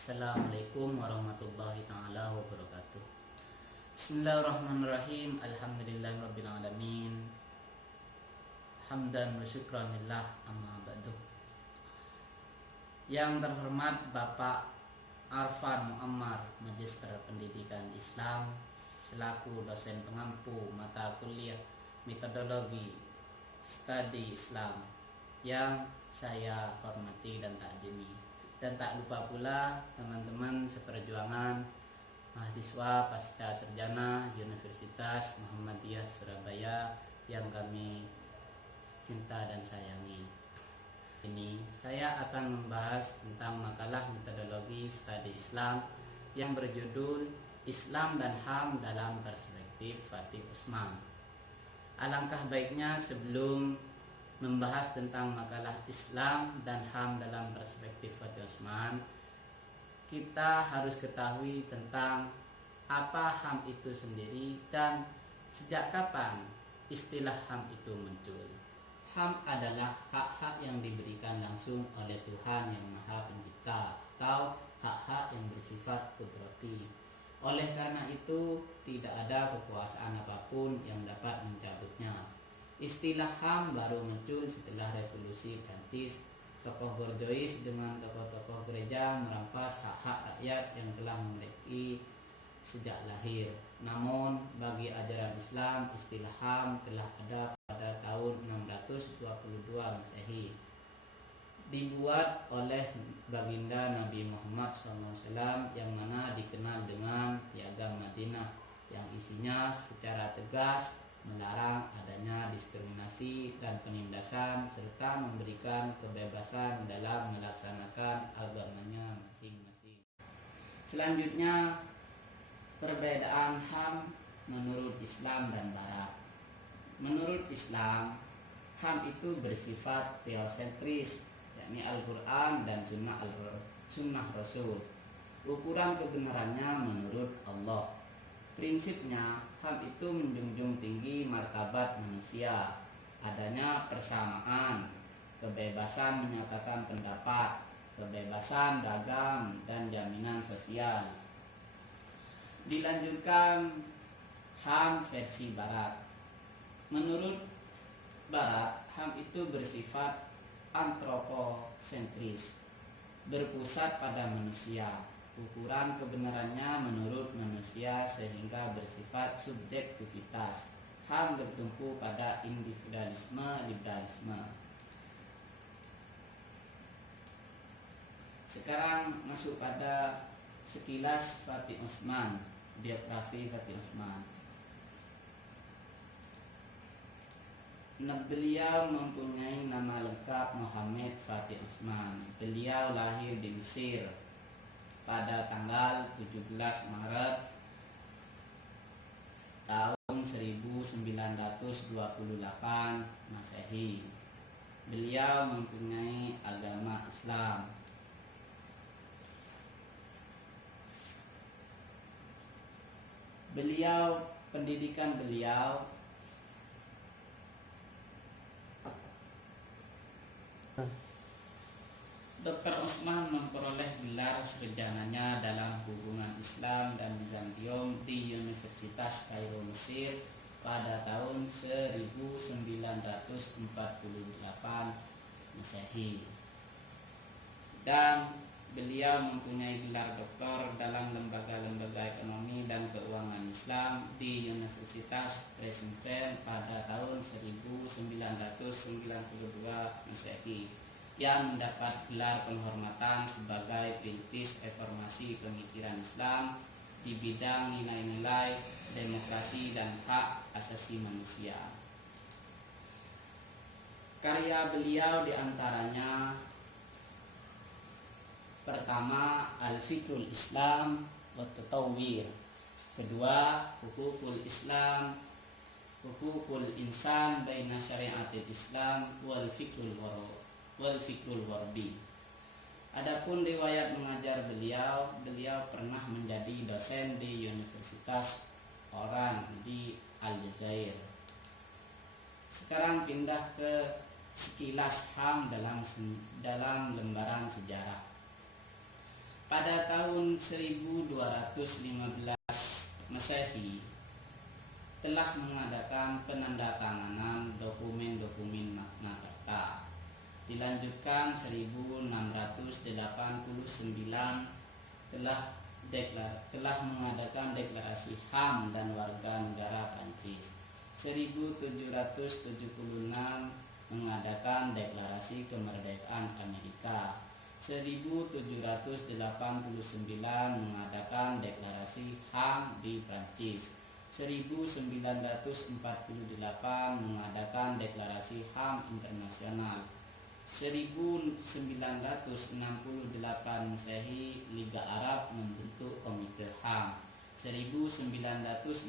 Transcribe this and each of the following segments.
Assalamualaikum warahmatullahi ta'ala wabarakatuh. Bismillahirrahmanirrahim. Alhamdulillahirrabbilalamin. Hamdan wa syukran lillah, amma ba'du. Yang terhormat Bapak Arfan Muammar, Magister Pendidikan Islam, selaku dosen pengampu mata kuliah metodologi studi Islam yang saya hormati dan takzimi. Dan tak lupa pula teman-teman seperjuangan mahasiswa pasca sarjana Universitas Muhammadiyah Surabaya yang kami cinta dan sayangi. Ini saya akan membahas tentang makalah metodologi studi Islam yang berjudul Islam dan HAM dalam Perspektif Fatih Usman. Alangkah baiknya sebelum membahas tentang makalah Islam dan HAM dalam perspektif Fatih Usman, kita harus ketahui tentang apa HAM itu sendiri dan sejak kapan istilah HAM itu muncul. HAM adalah hak-hak yang diberikan langsung oleh Tuhan Yang Maha Pencipta atau hak-hak yang bersifat kudrati. Oleh karena itu, tidak ada kekuasaan apapun yang dapat mencabutnya. Istilah HAM baru muncul setelah revolusi Prancis. Tokoh borjuis dengan tokoh-tokoh gereja merampas hak-hak rakyat yang telah memiliki sejak lahir. Namun bagi ajaran Islam, istilah HAM telah ada pada tahun 622 Masehi. Dibuat oleh baginda Nabi Muhammad SAW yang mana dikenal dengan Piagam Madinah, yang isinya secara tegas melarang adanya diskriminasi dan penindasan serta memberikan kebebasan dalam melaksanakan agamanya masing-masing. Selanjutnya, perbedaan HAM menurut Islam dan Barat. Menurut Islam, HAM itu bersifat teosentris, yakni Al-Quran dan Sunnah Rasul. Ukuran kebenarannya menurut Allah. Prinsipnya, HAM itu menjunjung tinggi martabat manusia, adanya persamaan, kebebasan menyatakan pendapat, kebebasan dagang, dan jaminan sosial. Dilanjutkan HAM versi Barat. Menurut Barat, HAM itu bersifat antroposentris, berpusat pada manusia. Ukuran kebenarannya menurut manusia sehingga bersifat subjektivitas. HAM bertumpu pada individualisme, liberalisme. Sekarang masuk pada sekilas Fatih Usman, biografi Fatih Usman. Beliau mempunyai nama lengkap Muhammad Fatih Usman. Beliau lahir di Mesir pada tanggal 17 Maret tahun 1928 Masehi. Beliau mempunyai agama Islam. Pendidikan beliau Dr. Usman memperoleh gelar sarjananya dalam hubungan Islam dan Bizantium di Universitas Kairo, Mesir pada tahun 1948 Masehi. Dan beliau mempunyai gelar doktor dalam lembaga-lembaga ekonomi dan keuangan Islam di Universitas Princeton pada tahun 1992 Masehi, yang mendapat gelar penghormatan sebagai perintis reformasi pemikiran Islam di bidang nilai-nilai demokrasi dan hak asasi manusia. Karya beliau diantaranya: pertama, Al-Fikrul Islam wa Tatawwir. Kedua, Hukukul Islam, Hukukul Insan baina Syariatil Islam wal Fikrul Warbi. Adapun riwayat mengajar beliau pernah menjadi dosen di Universitas Oran di Aljazair. Sekarang pindah ke sekilas HAM dalam lembaran sejarah. Pada tahun 1215 Masehi telah mengadakan penandatanganan dokumen-dokumen Magna Carta. Dilanjutkan 1689 telah mengadakan deklarasi HAM dan warga negara Prancis. 1776 mengadakan deklarasi kemerdekaan Amerika. 1789 mengadakan deklarasi HAM di Prancis. 1948 mengadakan deklarasi HAM internasional. 1968 Masehi Liga Arab membentuk Komite HAM. 1969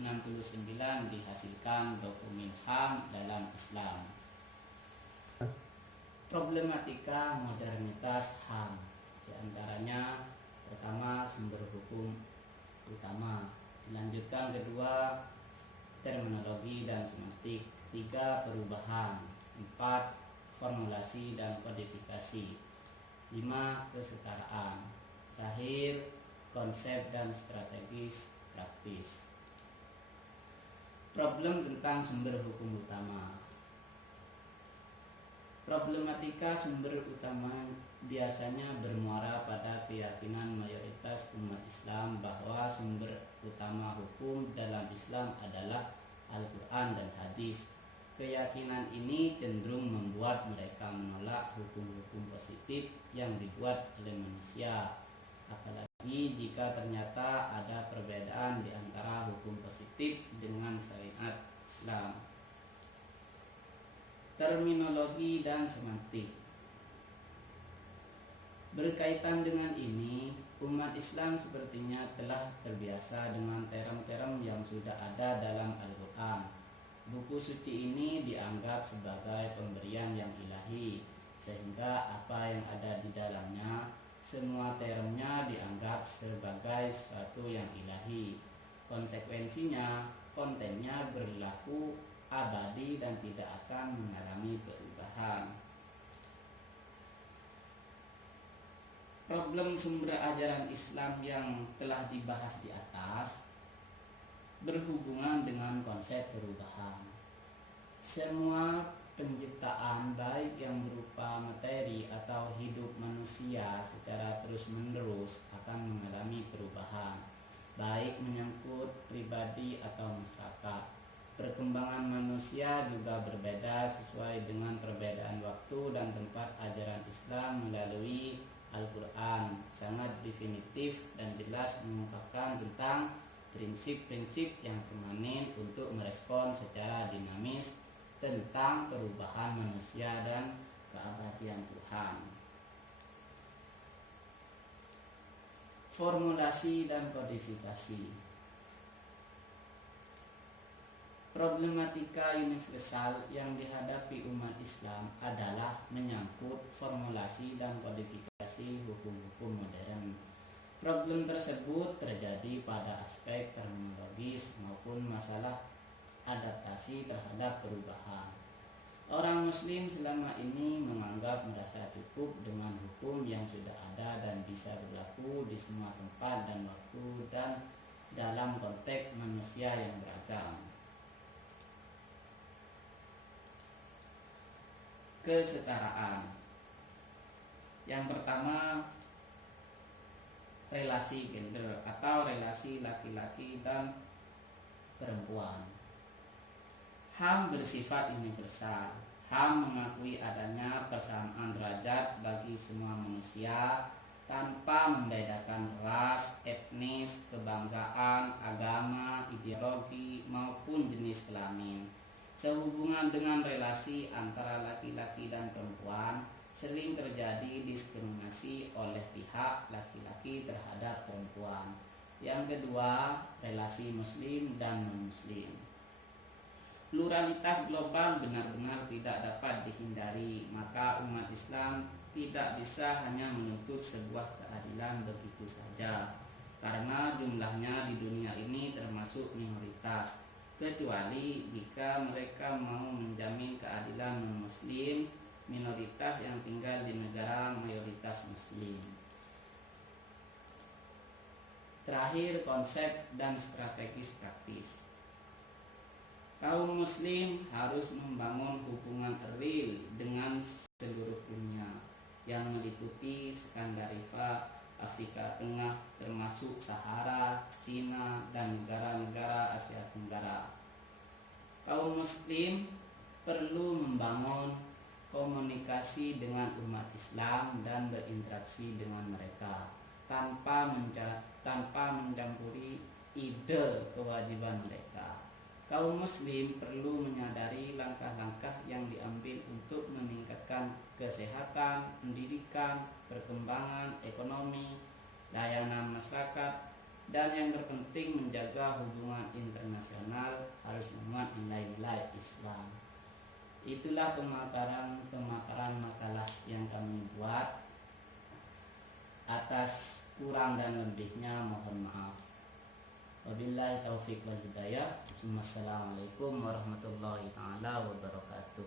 dihasilkan dokumen HAM dalam Islam. Problematika modernitas HAM, di antaranya pertama sumber hukum utama, dilanjutkan kedua terminologi dan semantik, tiga perubahan, 4 formulasi dan kodifikasi, 5 kesetaraan, terakhir konsep dan strategis praktis. Problem tentang sumber hukum utama. Problematika sumber utama biasanya bermuara pada keyakinan mayoritas umat Islam bahwa sumber utama hukum dalam Islam adalah Al-Quran dan hadis. Keyakinan ini cenderung membuat mereka menolak hukum-hukum positif yang dibuat oleh manusia, apalagi jika ternyata ada perbedaan di antara hukum positif dengan syariat Islam. Terminologi dan semantik. Berkaitan dengan ini, umat Islam sepertinya telah terbiasa dengan term-term yang sudah ada dalam Al-Quran. Buku suci ini dianggap sebagai pemberian yang ilahi, sehingga apa yang ada di dalamnya, semua termnya dianggap sebagai sesuatu yang ilahi. Konsekuensinya, kontennya berlaku abadi dan tidak akan mengalami perubahan. Problem sumber ajaran Islam yang telah dibahas di atas berhubungan dengan konsep perubahan. Semua penciptaan baik yang berupa materi atau hidup manusia secara terus-menerus akan mengalami perubahan, baik menyangkut pribadi atau masyarakat. Perkembangan manusia juga berbeda sesuai dengan perbedaan waktu dan tempat. Ajaran Islam melalui Al-Quran sangat definitif dan jelas mengungkapkan tentang prinsip-prinsip yang permanen untuk merespon secara dinamis tentang perubahan manusia dan keabadian Tuhan. Formulasi dan kodifikasi. Problematika universal yang dihadapi umat Islam adalah menyangkut formulasi dan kodifikasi hukum-hukum modern. Problem tersebut terjadi pada aspek terminologis maupun masalah adaptasi terhadap perubahan. Orang Muslim selama ini menganggap merasa cukup dengan hukum yang sudah ada dan bisa berlaku di semua tempat dan waktu dan dalam konteks manusia yang beragam. Kesetaraan. Yang pertama, relasi gender atau relasi laki-laki dan perempuan. HAM bersifat universal. HAM mengakui adanya persamaan derajat bagi semua manusia tanpa membedakan ras, etnis, kebangsaan, agama, ideologi maupun jenis kelamin. Sehubungan dengan relasi antara laki-laki dan perempuan, sering terjadi diskriminasi oleh pihak laki-laki terhadap perempuan. Yang kedua, relasi muslim dan non-muslim. Pluralitas global benar-benar tidak dapat dihindari, maka umat Islam tidak bisa hanya menuntut sebuah keadilan begitu saja, karena jumlahnya di dunia ini termasuk minoritas, kecuali jika mereka mau menjamin keadilan non-muslim, minoritas yang tinggal di negara mayoritas muslim. Terakhir, konsep dan strategis praktis. Kaum muslim harus membangun hubungan real dengan seluruh dunia yang meliputi Skandinavia, Afrika Tengah, termasuk Sahara, Cina, dan negara-negara Asia Tenggara. Kaum muslim perlu membangun komunikasi dengan umat Islam dan berinteraksi dengan mereka tanpa mencampuri ide kewajiban mereka. Kaum muslim perlu menyadari langkah-langkah yang diambil untuk meningkatkan kesehatan, pendidikan, perkembangan ekonomi, layanan masyarakat, dan yang terpenting menjaga hubungan internasional harus memuat nilai-nilai Islam. Itulah pemaparan makalah yang kami buat. Atas kurang dan lebihnya mohon maaf. Wabillahi taufiq wal hidayah. Assalamualaikum warahmatullahi taala wabarakatuh.